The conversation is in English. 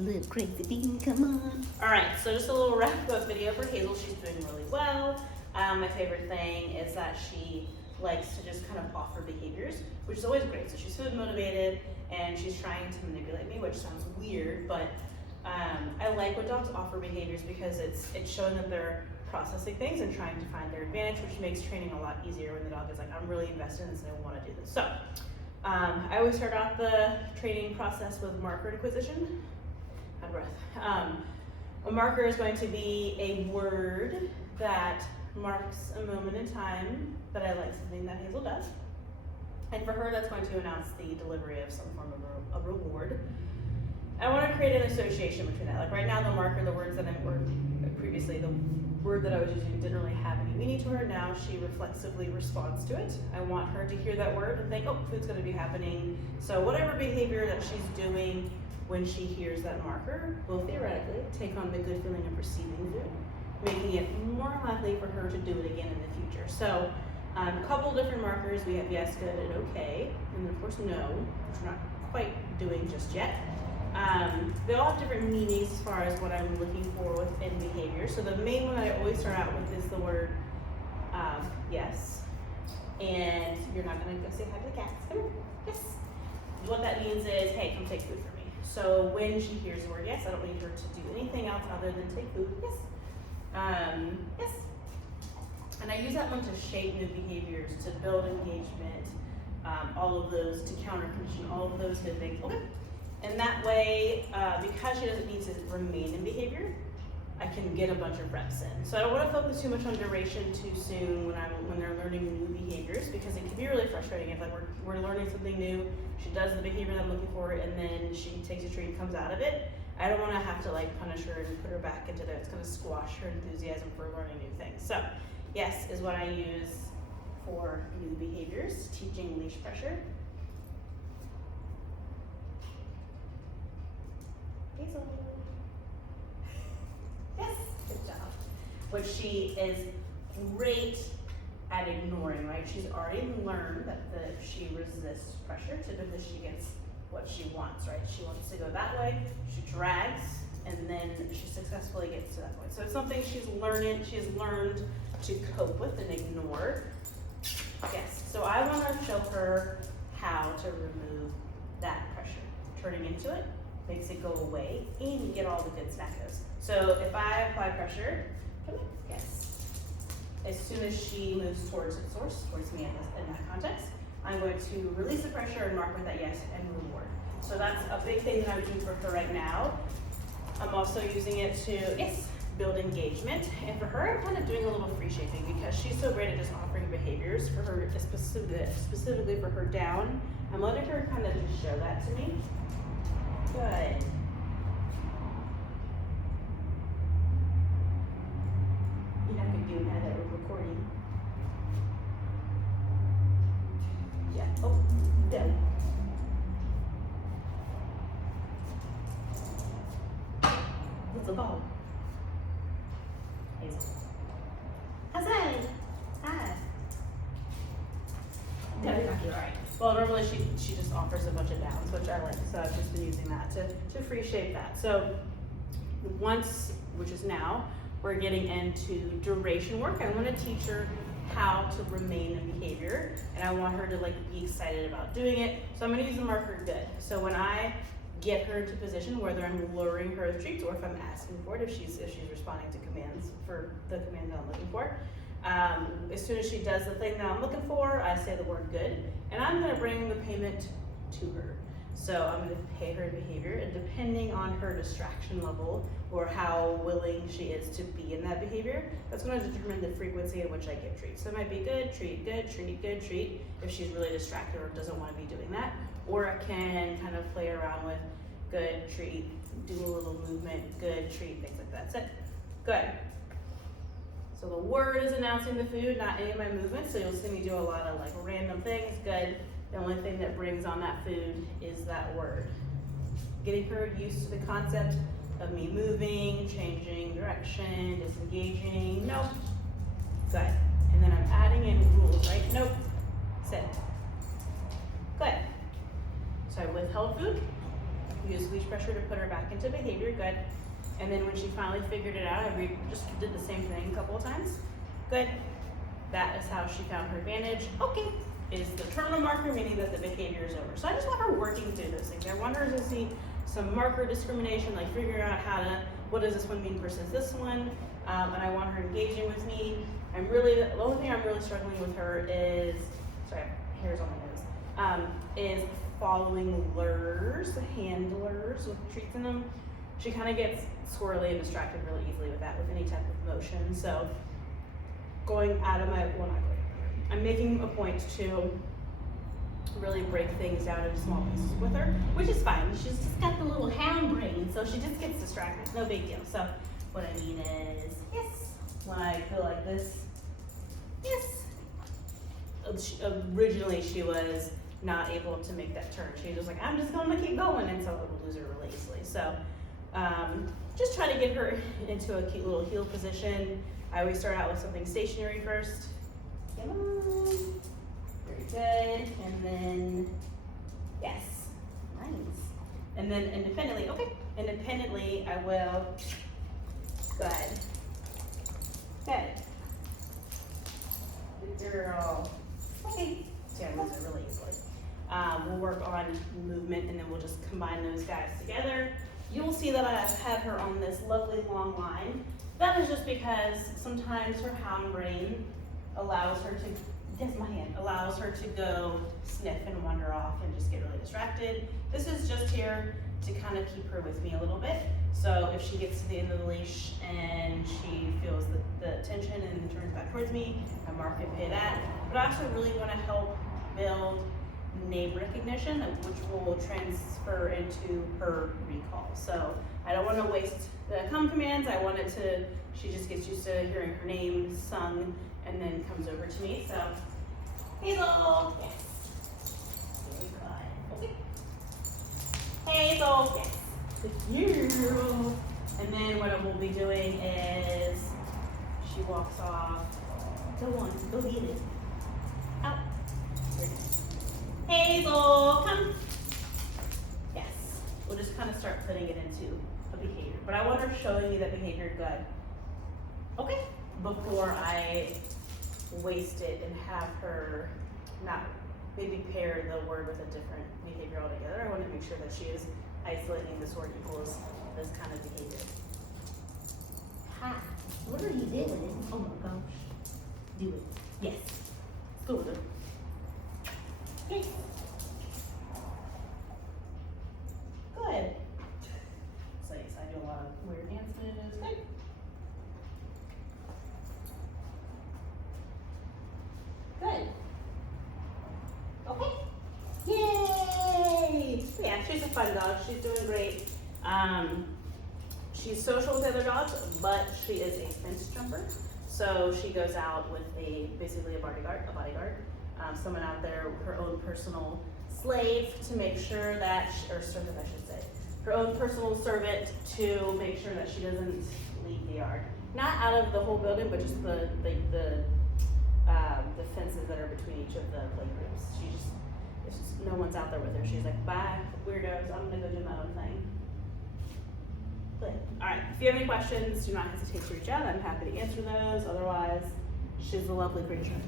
little crazy bean, come on. All right, so just a little wrap-up video for Hazel. She's doing really well. My favorite thing is that she likes to just kind of offer behaviors, which is always great. So she's food motivated and she's trying to manipulate me, which sounds weird, but I like when dogs offer behaviors because it's showing that they're processing things and trying to find their advantage, which makes training a lot easier when the dog is like, I'm really invested in this and I want to do this. So I always start off the training process with marker acquisition. Out of breath. A marker is going to be a word that marks a moment in time that I like something that Hazel does. And for her, that's going to announce the delivery of some form of a reward. I want to create an association between that. Like right now, the marker, the words that previously, the word that I was using didn't really have any meaning to her. Now she reflexively responds to it. I want her to hear that word and think, oh, food's going to be happening. So whatever behavior that she's doing when she hears that marker will theoretically take on the good feeling of receiving food, making it more likely for her to do it again in the future. So a couple different markers. We have yes, good, and okay, and then of course no, which we're not quite doing just yet. They all have different meanings as far as what I'm looking for within behavior. So the main one that I always start out with is the word yes. And you're not gonna go say hi to the cats. Come here, yes. What that means is, hey, come take food for me. So when she hears the word yes, I don't need her to do anything else other than take food. Yes. Yes. And I use that one to shape new behaviors, to build engagement, all of those, to counter condition, all of those good things. Okay. And that way, because she doesn't need to remain in behavior, I can get a bunch of reps in. So I don't want to focus too much on duration too soon when they're learning new behaviors, because it can be really frustrating if like we're learning something new, she does the behavior that I'm looking for, and then she takes a treat and comes out of it. I don't want to have to like punish her and put her back into that. It's going to squash her enthusiasm for learning new things. So yes is what I use for new behaviors, teaching leash pressure. Hazel. Yes, good job. Which she is great at ignoring, right? She's already learned that if she resists pressure, typically she gets what she wants, right? She wants to go that way, she drags, and then she successfully gets to that point. So it's something she's learned to cope with and ignore. Yes, so I want to show her how to remove that pressure. Turning into it makes it go away, and you get all the good snackos. So if I apply pressure, come here, yes. As soon as she moves towards its source, towards me in that context, I'm going to release the pressure and mark with that yes and reward. So that's a big thing that I'm doing for her right now. I'm also using it to, yes, build engagement. And for her, I'm kind of doing a little free shaping because she's so great at just offering behaviors for her, specifically for her down. I'm letting her kind of just show that to me. Good. You're not going to do that, we're recording. Yeah, oh, done. What's the ball? Hazel. Hazel! Hi. No, you're not doing all right. Well, normally she just offers a bunch of downs, which I like, so I've just been using that to free shape that. So once, which is now, we're getting into duration work. I'm gonna teach her how to remain in behavior, and I want her to like be excited about doing it. So I'm gonna use the marker good. So when I get her into position, whether I'm luring her with treats or if I'm asking for it, if she's responding to commands for the command that I'm looking for, as soon as she does the thing that I'm looking for, I say the word good, and I'm gonna bring the payment to her. So I'm gonna pay her behavior, and depending on her distraction level or how willing she is to be in that behavior, that's gonna determine the frequency at which I give treats. So it might be good, treat, good, treat, good, treat, if she's really distracted or doesn't wanna be doing that. Or I can kind of play around with good, treat, do a little movement, good, treat, things like that. That's it. Good. So the word is announcing the food, not any of my movements. So you'll see me do a lot of like random things. Good. The only thing that brings on that food is that word. Getting her used to the concept of me moving, changing direction, disengaging. Nope. Good. And then I'm adding in rules, right? Nope. Sit. Good. So I withheld food. use leash pressure to put her back into behavior, good. And then when she finally figured it out, I just did the same thing a couple of times, good. That is how she found her advantage. Okay, is the terminal marker, meaning that the behavior is over. So I just want her working through those things. I want her to see some marker discrimination, like figuring out what does this one mean versus this one, and I want her engaging with me. The only thing I'm really struggling with her is, sorry, hairs on my nose, is following lures, handlers with treats in them. She kind of gets squirrely and distracted really easily with that, with any type of motion. So going out of my, well, not going, I'm making a point to really break things down into small pieces with her, which is fine. She's just got the little hound brain, so she just gets distracted. No big deal. So what I mean is, yes, when I feel like this, yes. Originally she was not able to make that turn. She was just like, I'm just gonna keep going, and so I would lose her really easily. So just trying to get her into a cute little heel position. I always start out with something stationary first. Come on. Very good. And then, yes, nice. And then independently, okay, independently I will, good. Good. Good girl. Okay. See, I lose it really easily. We'll work on movement, and then we'll just combine those guys together. You'll see that I've had her on this lovely long line. That is just because sometimes her hound brain allows her to, yes, my hand, allows her to go sniff and wander off and just get really distracted. This is just here to kind of keep her with me a little bit. So if she gets to the end of the leash and she feels the tension and turns back towards me, I mark and pay that. But I also really want to help build name recognition, which will transfer into her recall. So I don't want to waste the come commands. I want it to, she just gets used to hearing her name sung and then comes over to me. So Hazel, yes. Very good. Okay. Hazel, yes. Good girl. And then what we'll be doing is she walks off. Go on, go get it. Out. Hazel, come. Yes. We'll just kind of start putting it into a behavior. But I want her showing me that behavior good. Okay. Before I waste it and have her not maybe pair the word with a different behavior altogether. I want to make sure that she is isolating this word equals this kind of behavior. Hi. What are you doing? Oh my gosh. Do it. Yes. Go with her. Yes. Good. So yes, I do a lot of weird dance moves. Good. Good. Okay. Yay! Yeah, she's a fun dog. She's doing great. She's social with other dogs, but she is a fence jumper. So she goes out with basically a bodyguard, someone out there, her own personal slave to make sure that, or servant I should say, her own personal servant to make sure that she doesn't leave the yard. Not out of the whole building, but just the fences that are between each of the play groups. It's just, no one's out there with her. She's like, bye, weirdos, I'm gonna go do my own thing. Good. All right, if you have any questions, do not hesitate to reach out. I'm happy to answer those. Otherwise, she's a lovely creature.